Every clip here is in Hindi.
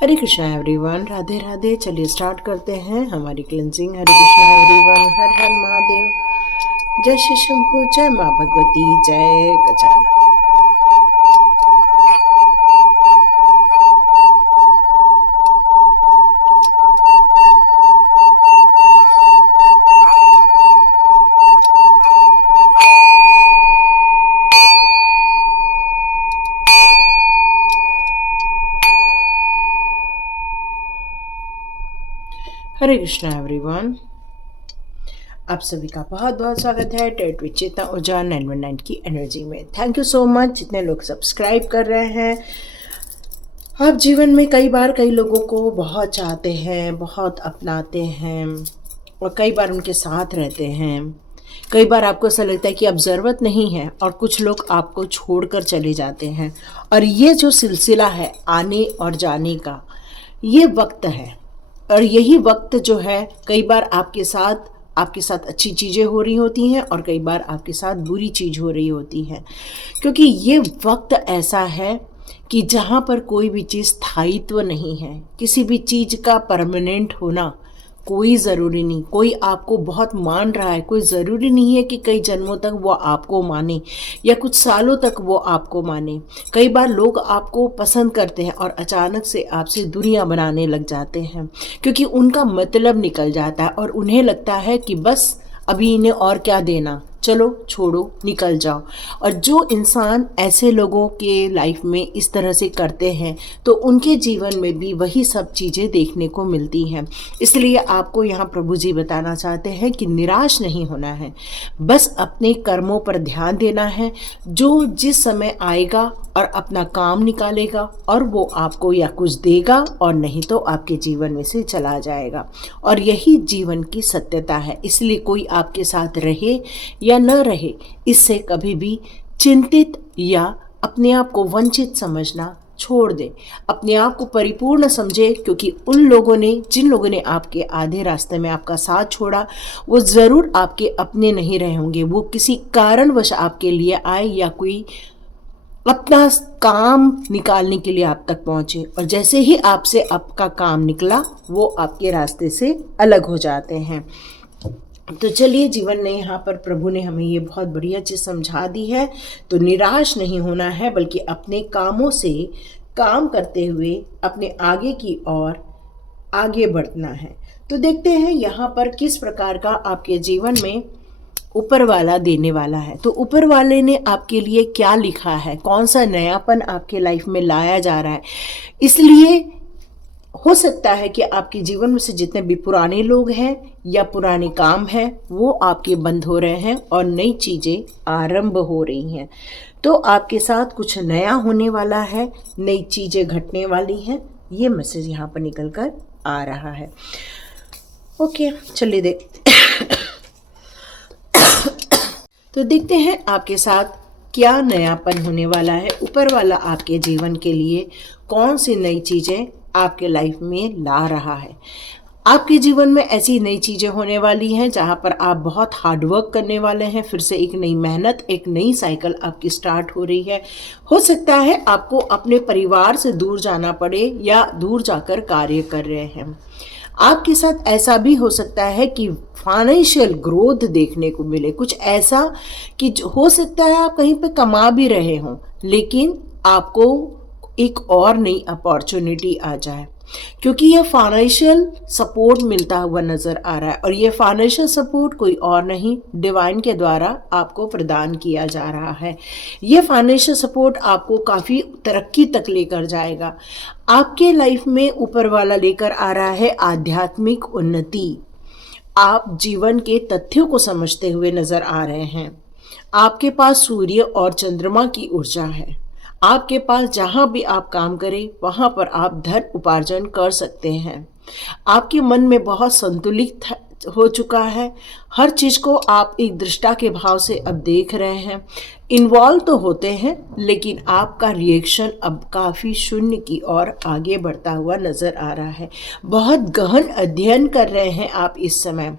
हरे कृष्णा एवरीवन, राधे राधे। चलिए स्टार्ट करते हैं हमारी क्लेंजिंग। हरे कृष्णा एवरीवन, हर हर महादेव। जय श्री शंभू, जय माँ भगवती, जय गजानन। हरे कृष्णा एवरीवन, आप सभी का बहुत बहुत स्वागत है टेट विद चेतना ऊर्जा 919 की एनर्जी में। थैंक यू सो मच जितने लोग सब्सक्राइब कर रहे हैं। आप जीवन में कई लोगों को बहुत चाहते हैं, बहुत अपनाते हैं और कई बार उनके साथ रहते हैं। कई बार आपको ऐसा लगता है कि अब ज़रूरत नहीं है और कुछ लोग आपको छोड़कर चले जाते हैं। और ये जो सिलसिला है आने और जाने का, ये वक्त है। और यही वक्त जो है, कई बार आपके साथ अच्छी चीज़ें हो रही होती हैं और कई बार आपके साथ बुरी चीज़ हो रही होती है। क्योंकि ये वक्त ऐसा है कि जहाँ पर कोई भी चीज़ स्थायित्व नहीं है। किसी भी चीज़ का परमानेंट होना कोई ज़रूरी नहीं। कोई आपको बहुत मान रहा है, कोई ज़रूरी नहीं है कि कई जन्मों तक वो आपको माने या कुछ सालों तक वो आपको माने। कई बार लोग आपको पसंद करते हैं और अचानक से आपसे दूरियां बनाने लग जाते हैं, क्योंकि उनका मतलब निकल जाता है और उन्हें लगता है कि बस अभी इन्हें और क्या देना, चलो छोड़ो, निकल जाओ। और जो इंसान ऐसे लोगों के लाइफ में इस तरह से करते हैं तो उनके जीवन में भी वही सब चीज़ें देखने को मिलती हैं। इसलिए आपको यहाँ प्रभु जी बताना चाहते हैं कि निराश नहीं होना है, बस अपने कर्मों पर ध्यान देना है। जो जिस समय आएगा और अपना काम निकालेगा और वो आपको या कुछ देगा और नहीं तो आपके जीवन में से चला जाएगा। और यही जीवन की सत्यता है। इसलिए कोई आपके साथ रहे या न रहे, इससे कभी भी चिंतित या अपने आप को वंचित समझना छोड़ दे। अपने आप को परिपूर्ण समझे, क्योंकि जिन लोगों ने आपके आधे रास्ते में आपका साथ छोड़ा, वो ज़रूर आपके अपने नहीं रहे होंगे। वो किसी कारणवश आपके लिए आए या कोई अपना काम निकालने के लिए आप तक पहुंचे, और जैसे ही आपसे आपका काम निकला वो आपके रास्ते से अलग हो जाते हैं। तो चलिए, जीवन ने यहाँ पर प्रभु ने हमें ये बहुत बढ़िया चीज़ समझा दी है। तो निराश नहीं होना है, बल्कि अपने कामों से काम करते हुए अपने आगे की ओर आगे बढ़ना है। तो देखते हैं यहाँ पर किस प्रकार का आपके जीवन में ऊपर वाला देने वाला है। तो ऊपर वाले ने आपके लिए क्या लिखा है, कौन सा नयापन आपके लाइफ में लाया जा रहा है। इसलिए हो सकता है कि आपके जीवन में से जितने भी पुराने लोग हैं या पुराने काम हैं वो आपके बंद हो रहे हैं और नई चीज़ें आरंभ हो रही हैं। तो आपके साथ कुछ नया होने वाला है, नई चीज़ें घटने वाली हैं। ये मैसेज यहाँ पर निकल कर आ रहा है। ओके, चलिए तो देखते हैं आपके साथ क्या नयापन होने वाला है। ऊपर वाला आपके जीवन के लिए कौन सी नई चीज़ें आपके लाइफ में ला रहा है। आपके जीवन में ऐसी नई चीज़ें होने वाली हैं जहां पर आप बहुत हार्ड वर्क करने वाले हैं। फिर से एक नई मेहनत, एक नई साइकिल आपकी स्टार्ट हो रही है। हो सकता है आपको अपने परिवार से दूर जाना पड़े या दूर जाकर कार्य कर रहे हैं। आपके साथ ऐसा भी हो सकता है कि फाइनेंशियल ग्रोथ देखने को मिले। कुछ ऐसा कि हो सकता है आप कहीं पे कमा भी रहे हों, लेकिन आपको एक और नई अपॉर्चुनिटी आ जाए, क्योंकि यह फाइनेंशियल सपोर्ट मिलता हुआ नज़र आ रहा है। और ये फाइनेंशियल सपोर्ट कोई और नहीं, डिवाइन के द्वारा आपको प्रदान किया जा रहा है। ये फाइनेंशियल सपोर्ट आपको काफ़ी तरक्की तक लेकर जाएगा। आपके लाइफ में ऊपर वाला लेकर आ रहा है आध्यात्मिक उन्नति। आप जीवन के तथ्यों को समझते हुए नज़र आ रहे हैं। आपके पास सूर्य और चंद्रमा की ऊर्जा है। आपके पास जहाँ भी आप काम करें वहाँ पर आप धन उपार्जन कर सकते हैं। आपके मन में बहुत संतुलित हो चुका है। हर चीज़ को आप एक दृष्टा के भाव से अब देख रहे हैं। इन्वॉल्व तो होते हैं, लेकिन आपका रिएक्शन अब काफ़ी शून्य की ओर आगे बढ़ता हुआ नज़र आ रहा है। बहुत गहन अध्ययन कर रहे हैं आप इस समय।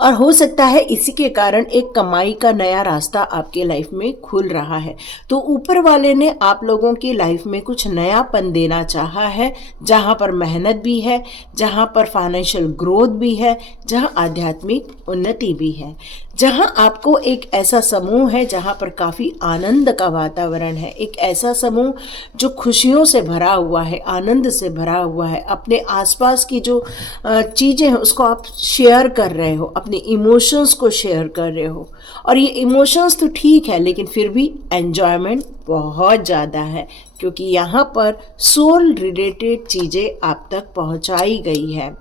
और हो सकता है इसी के कारण एक कमाई का नया रास्ता आपके लाइफ में खुल रहा है। तो ऊपर वाले ने आप लोगों की लाइफ में कुछ नयापन देना चाहा है, जहाँ पर मेहनत भी है, जहाँ पर फाइनेंशियल ग्रोथ भी है, जहाँ आध्यात्मिक उन्नति भी है, जहाँ आपको एक ऐसा समूह है जहाँ पर काफ़ी आनंद का वातावरण है, एक ऐसा समूह जो खुशियों से भरा हुआ है, आनंद से भरा हुआ है। अपने आसपास की जो चीज़ें हैं उसको आप शेयर कर रहे हो, अपने इमोशंस को शेयर कर रहे हो। और ये इमोशंस तो ठीक है, लेकिन फिर भी एन्जॉयमेंट बहुत ज़्यादा है, क्योंकि यहाँ पर सोल रिलेटेड चीज़ें आप तक पहुँचाई गई है।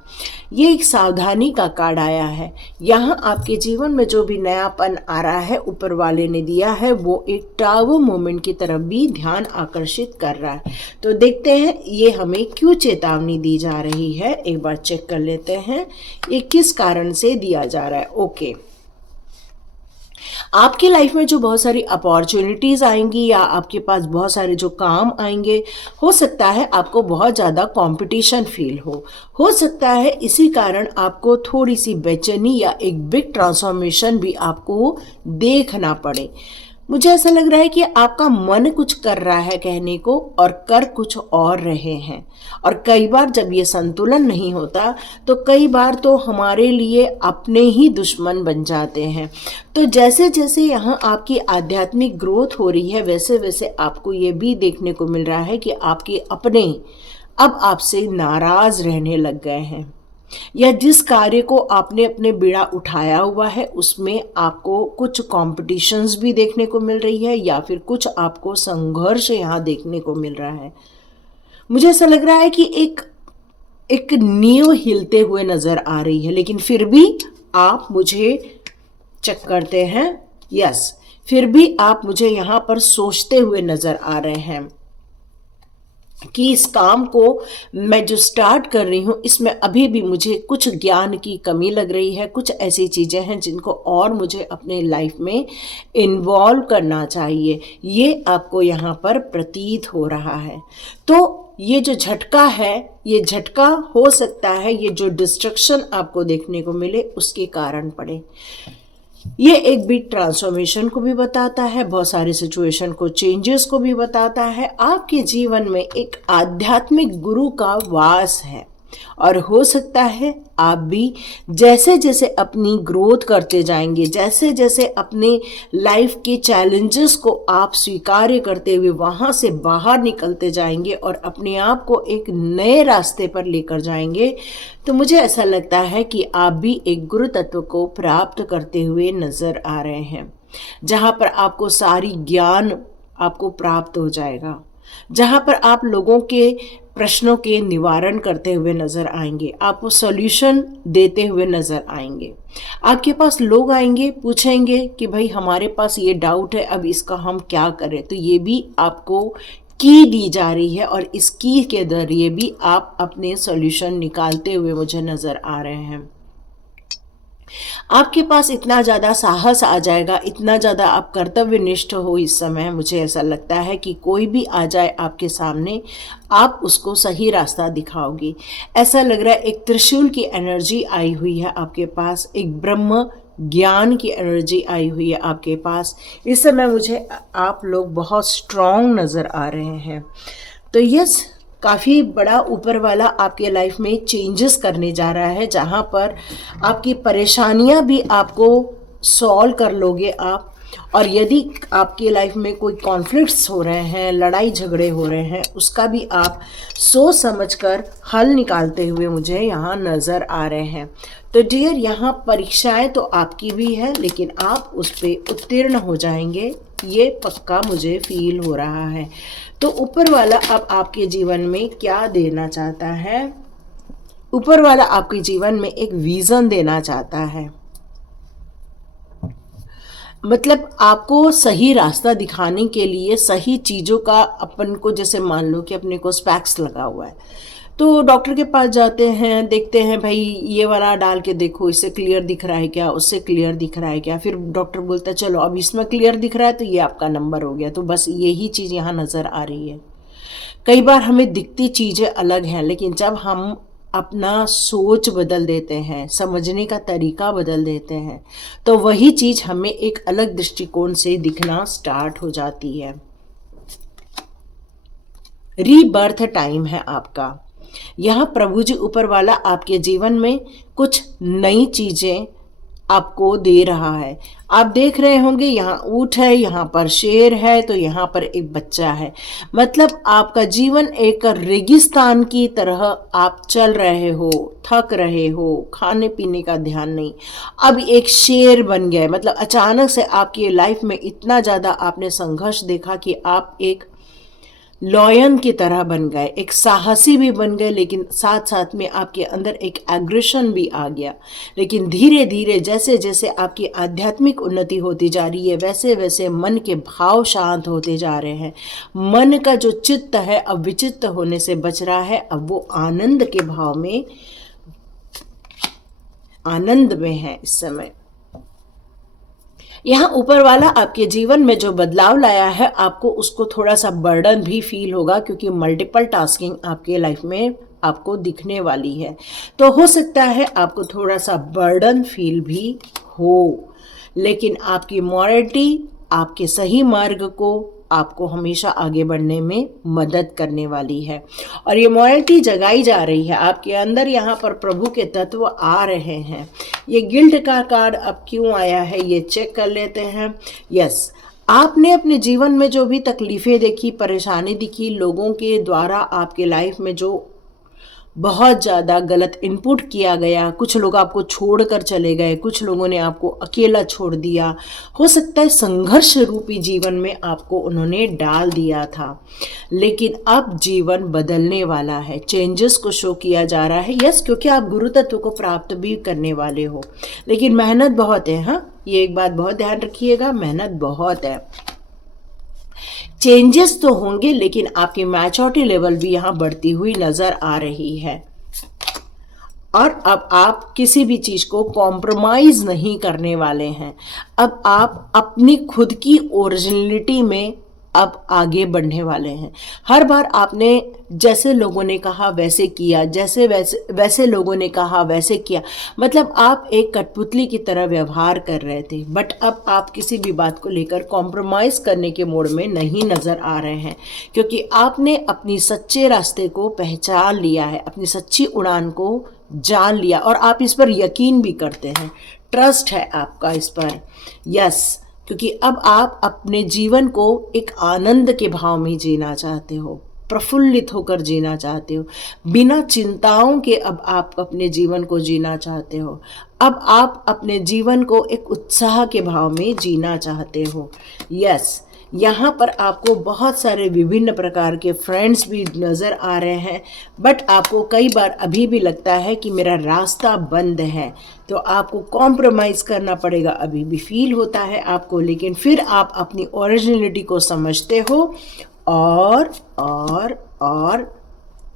ये एक सावधानी का कार्ड आया है। यहाँ आपके जीवन में जो भी नयापन आ रहा है ऊपर वाले ने दिया है, वो एक टावर मोमेंट की तरफ भी ध्यान आकर्षित कर रहा है। तो देखते हैं ये हमें क्यों चेतावनी दी जा रही है, एक बार चेक कर लेते हैं ये किस कारण से दिया जा रहा है। ओके, आपकी लाइफ में जो बहुत सारी अपॉर्चुनिटीज़ आएंगी या आपके पास बहुत सारे जो काम आएंगे, हो सकता है आपको बहुत ज़्यादा कंपटीशन फील हो सकता है इसी कारण आपको थोड़ी सी बेचैनी या एक बिग ट्रांसफॉर्मेशन भी आपको देखना पड़े। मुझे ऐसा लग रहा है कि आपका मन कुछ कर रहा है कहने को और कर कुछ और रहे हैं। और कई बार जब ये संतुलन नहीं होता तो कई बार तो हमारे लिए अपने ही दुश्मन बन जाते हैं। तो जैसे जैसे यहाँ आपकी आध्यात्मिक ग्रोथ हो रही है, वैसे वैसे आपको ये भी देखने को मिल रहा है कि आपके अपने अब आपसे नाराज़ रहने लग गए हैं, या जिस कार्य को आपने अपने बीड़ा उठाया हुआ है उसमें आपको कुछ कॉम्पिटिशन्स भी देखने को मिल रही है, या फिर कुछ आपको संघर्ष यहाँ देखने को मिल रहा है। मुझे ऐसा लग रहा है कि एक नींव हिलते हुए नज़र आ रही है, लेकिन फिर भी आप मुझे चेक करते हैं, यस, फिर भी आप मुझे यहाँ पर सोचते हुए नज़र आ रहे हैं कि इस काम को मैं जो स्टार्ट कर रही हूँ इसमें अभी भी मुझे कुछ ज्ञान की कमी लग रही है, कुछ ऐसी चीज़ें हैं जिनको और मुझे अपने लाइफ में इन्वॉल्व करना चाहिए, ये आपको यहाँ पर प्रतीत हो रहा है। तो ये जो झटका है, ये झटका हो सकता है ये जो डिस्ट्रक्शन आपको देखने को मिले उसके कारण पड़े। ये एक बिग ट्रांसफॉर्मेशन को भी बताता है, बहुत सारे सिचुएशन को, चेंजेस को भी बताता है। आपके जीवन में एक आध्यात्मिक गुरु का वास है और हो सकता है आप भी जैसे जैसे अपनी ग्रोथ करते जाएंगे, जैसे जैसे अपने लाइफ के चैलेंजेस को आप स्वीकार्य करते हुए वहाँ से बाहर निकलते जाएंगे और अपने आप को एक नए रास्ते पर लेकर जाएंगे, तो मुझे ऐसा लगता है कि आप भी एक गुरु तत्व को प्राप्त करते हुए नज़र आ रहे हैं, जहाँ पर आपको सारी ज्ञान आपको प्राप्त हो जाएगा, जहाँ पर आप लोगों के प्रश्नों के निवारण करते हुए नज़र आएंगे, आपको सॉल्यूशन देते हुए नज़र आएंगे। आपके पास लोग आएंगे, पूछेंगे कि भाई हमारे पास ये डाउट है, अब इसका हम क्या करें, तो ये भी आपको की दी जा रही है और इस की के जरिए भी आप अपने सॉल्यूशन निकालते हुए मुझे नज़र आ रहे हैं। आपके पास इतना ज़्यादा साहस आ जाएगा, इतना ज़्यादा आप कर्तव्यनिष्ठ हो इस समय, मुझे ऐसा लगता है कि कोई भी आ जाए आपके सामने आप उसको सही रास्ता दिखाओगी। ऐसा लग रहा है एक त्रिशूल की एनर्जी आई हुई है आपके पास, एक ब्रह्म ज्ञान की एनर्जी आई हुई है आपके पास। इस समय मुझे आप लोग बहुत स्ट्रॉन्ग नज़र आ रहे हैं। तो यस, काफ़ी बड़ा ऊपर वाला आपके लाइफ में चेंजेस करने जा रहा है, जहाँ पर आपकी परेशानियाँ भी आपको सॉल्व कर लोगे आप। और यदि आपकी लाइफ में कोई कॉन्फ्लिक्ट्स हो रहे हैं, लड़ाई झगड़े हो रहे हैं, उसका भी आप सोच समझकर हल निकालते हुए मुझे यहाँ नज़र आ रहे हैं। तो डियर, यहाँ परीक्षाएं तो आपकी भी है, लेकिन आप उस पर उत्तीर्ण हो जाएंगे, ये पक्का मुझे फील हो रहा है। तो ऊपर वाला अब आपके जीवन में क्या देना चाहता है? ऊपर वाला आपके जीवन में एक विज़न देना चाहता है, मतलब आपको सही रास्ता दिखाने के लिए सही चीज़ों का, अपन को जैसे मान लो कि अपने को स्पेक्स लगा हुआ है, तो डॉक्टर के पास जाते हैं, देखते हैं भाई ये वाला डाल के देखो, इससे क्लियर दिख रहा है क्या, उससे क्लियर दिख रहा है क्या, फिर डॉक्टर बोलता है चलो अब इसमें क्लियर दिख रहा है तो ये आपका नंबर हो गया। तो बस यही चीज़ यहाँ नज़र आ रही है। कई बार हमें दिखती चीज़ें अलग हैं, लेकिन जब हम अपना सोच बदल देते हैं, समझने का तरीका बदल देते हैं, तो वही चीज़ हमें एक अलग दृष्टिकोण से दिखना स्टार्ट हो जाती है। रीबर्थ टाइम है आपका। यहाँ प्रभु जी ऊपर वाला आपके जीवन में कुछ नई चीज़ें आपको दे रहा है। आप देख रहे होंगे यहाँ ऊँट है, यहाँ पर शेर है, तो यहाँ पर एक बच्चा है। मतलब आपका जीवन एक रेगिस्तान की तरह आप चल रहे हो, थक रहे हो, खाने पीने का ध्यान नहीं। अब एक शेर बन गए, मतलब अचानक से आपकी लाइफ में इतना ज़्यादा आपने संघर्ष देखा कि आप एक लॉयन की तरह बन गए, एक साहसी भी बन गए, लेकिन साथ साथ में आपके अंदर एक एग्रेशन भी आ गया। लेकिन धीरे धीरे जैसे जैसे आपकी आध्यात्मिक उन्नति होती जा रही है, वैसे वैसे मन के भाव शांत होते जा रहे हैं। मन का जो चित्त है अब विचित्त होने से बच रहा है, अब वो आनंद के भाव में, आनंद में है इस समय। यहाँ ऊपर वाला आपके जीवन में जो बदलाव लाया है, आपको उसको थोड़ा सा बर्डन भी फील होगा, क्योंकि मल्टीपल टास्किंग आपके लाइफ में आपको दिखने वाली है। तो हो सकता है आपको थोड़ा सा बर्डन फील भी हो, लेकिन आपकी मॉरलिटी आपके सही मार्ग को आपको हमेशा आगे बढ़ने में मदद करने वाली है। और ये मॉरलिटी जगाई जा रही है आपके अंदर। यहाँ पर प्रभु के तत्व आ रहे हैं। ये गिल्ट का कार्ड अब क्यों आया है ये चेक कर लेते हैं। यस, आपने अपने जीवन में जो भी तकलीफ़ें देखी, परेशानी दिखी, लोगों के द्वारा आपके लाइफ में जो बहुत ज़्यादा गलत इनपुट किया गया, कुछ लोग आपको छोड़कर चले गए, कुछ लोगों ने आपको अकेला छोड़ दिया, हो सकता है संघर्ष रूपी जीवन में आपको उन्होंने डाल दिया था। लेकिन अब जीवन बदलने वाला है, चेंजेस को शो किया जा रहा है। यस, क्योंकि आप गुरु तत्व को प्राप्त भी करने वाले हो, लेकिन मेहनत बहुत है। हाँ, ये एक बात बहुत ध्यान रखिएगा, मेहनत बहुत है। चेंजेस तो होंगे, लेकिन आपकी मैच्योरिटी लेवल भी यहाँ बढ़ती हुई नज़र आ रही है। और अब आप किसी भी चीज़ को कॉम्प्रोमाइज़ नहीं करने वाले हैं। अब आप अपनी खुद की ओरिजिनलिटी में अब आगे बढ़ने वाले हैं। हर बार आपने जैसे लोगों ने कहा वैसे किया, जैसे वैसे लोगों ने कहा वैसे किया, मतलब आप एक कठपुतली की तरह व्यवहार कर रहे थे। बट अब आप किसी भी बात को लेकर कॉम्प्रोमाइज़ करने के मोड में नहीं नज़र आ रहे हैं, क्योंकि आपने अपनी सच्चे रास्ते को पहचान लिया है, अपनी सच्ची उड़ान को जान लिया, और आप इस पर यकीन भी करते हैं। ट्रस्ट है आपका इस पर। यस, क्योंकि अब आप अपने जीवन को एक आनंद के भाव में जीना चाहते हो, प्रफुल्लित होकर जीना चाहते हो, बिना चिंताओं के अब आप अपने जीवन को जीना चाहते हो। अब आप अपने जीवन को एक उत्साह के भाव में जीना चाहते हो। यस, यहाँ पर आपको बहुत सारे विभिन्न प्रकार के फ्रेंड्स भी नज़र आ रहे हैं, बट आपको कई बार अभी भी लगता है कि मेरा रास्ता बंद है, तो आपको कॉम्प्रोमाइज़ करना पड़ेगा। अभी भी फील होता है आपको, लेकिन फिर आप अपनी ओरिजिनलिटी को समझते हो और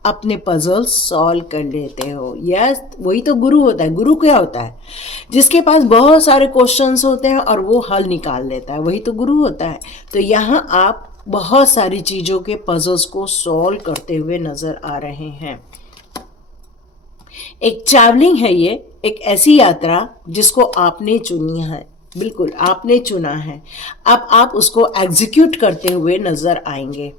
अपने पजल सॉल्व कर लेते हो। यस, वही तो गुरु होता है। गुरु क्या होता है? जिसके पास बहुत सारे क्वेश्चंस होते हैं और वो हल निकाल लेता है, वही तो गुरु होता है। तो यहाँ आप बहुत सारी चीज़ों के पजल्स को सॉल्व करते हुए नज़र आ रहे हैं। एक ट्रैवलिंग है ये, एक ऐसी यात्रा जिसको आपने चुनी है, बिल्कुल आपने चुना है। अब आप उसको एग्जीक्यूट करते हुए नज़र आएंगे।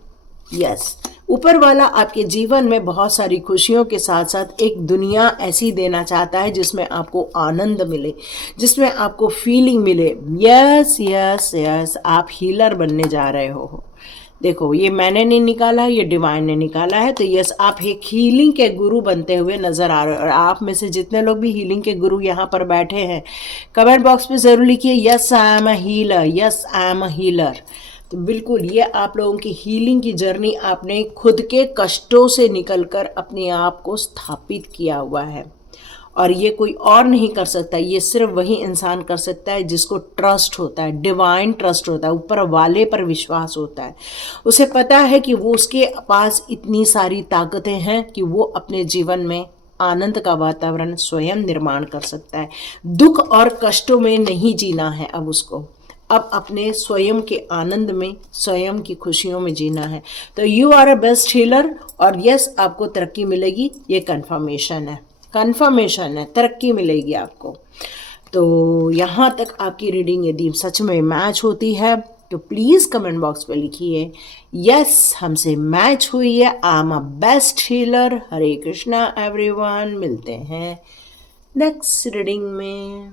यस, ऊपर वाला आपके जीवन में बहुत सारी खुशियों के साथ साथ एक दुनिया ऐसी देना चाहता है जिसमें आपको आनंद मिले, जिसमें आपको फीलिंग मिले। यस यस यस, आप हीलर बनने जा रहे हो। देखो, ये मैंने नहीं निकाला, ये डिवाइन ने निकाला है। तो यस, आप एक हीलिंग के गुरु बनते हुए नज़र आ रहे हो। और आप में से जितने लोग भी हीलिंग के गुरु यहाँ पर बैठे हैं, कमेंट बॉक्स में ज़रूर लिखिए yes I am a healer, yes I am a healer. तो बिल्कुल ये आप लोगों की हीलिंग की जर्नी आपने खुद के कष्टों से निकलकर अपने आप को स्थापित किया हुआ है, और ये कोई और नहीं कर सकता। ये सिर्फ वही इंसान कर सकता है जिसको ट्रस्ट होता है, डिवाइन ट्रस्ट होता है, ऊपर वाले पर विश्वास होता है। उसे पता है कि वो उसके पास इतनी सारी ताकतें हैं कि वो अपने जीवन में आनंद का वातावरण स्वयं निर्माण कर सकता है। दुख और कष्टों में नहीं जीना है अब उसको। अब अपने स्वयं के आनंद में, स्वयं की खुशियों में जीना है। तो you are a best healer, और यस आपको तरक्की मिलेगी, ये कन्फर्मेशन है, कन्फर्मेशन है, तरक्की मिलेगी आपको। तो यहाँ तक आपकी रीडिंग यदि सच में मैच होती है तो प्लीज़ कमेंट बॉक्स पे लिखिए यस हमसे मैच हुई है, I am a best healer. Hare Krishna everyone, मिलते हैं नेक्स्ट रीडिंग में।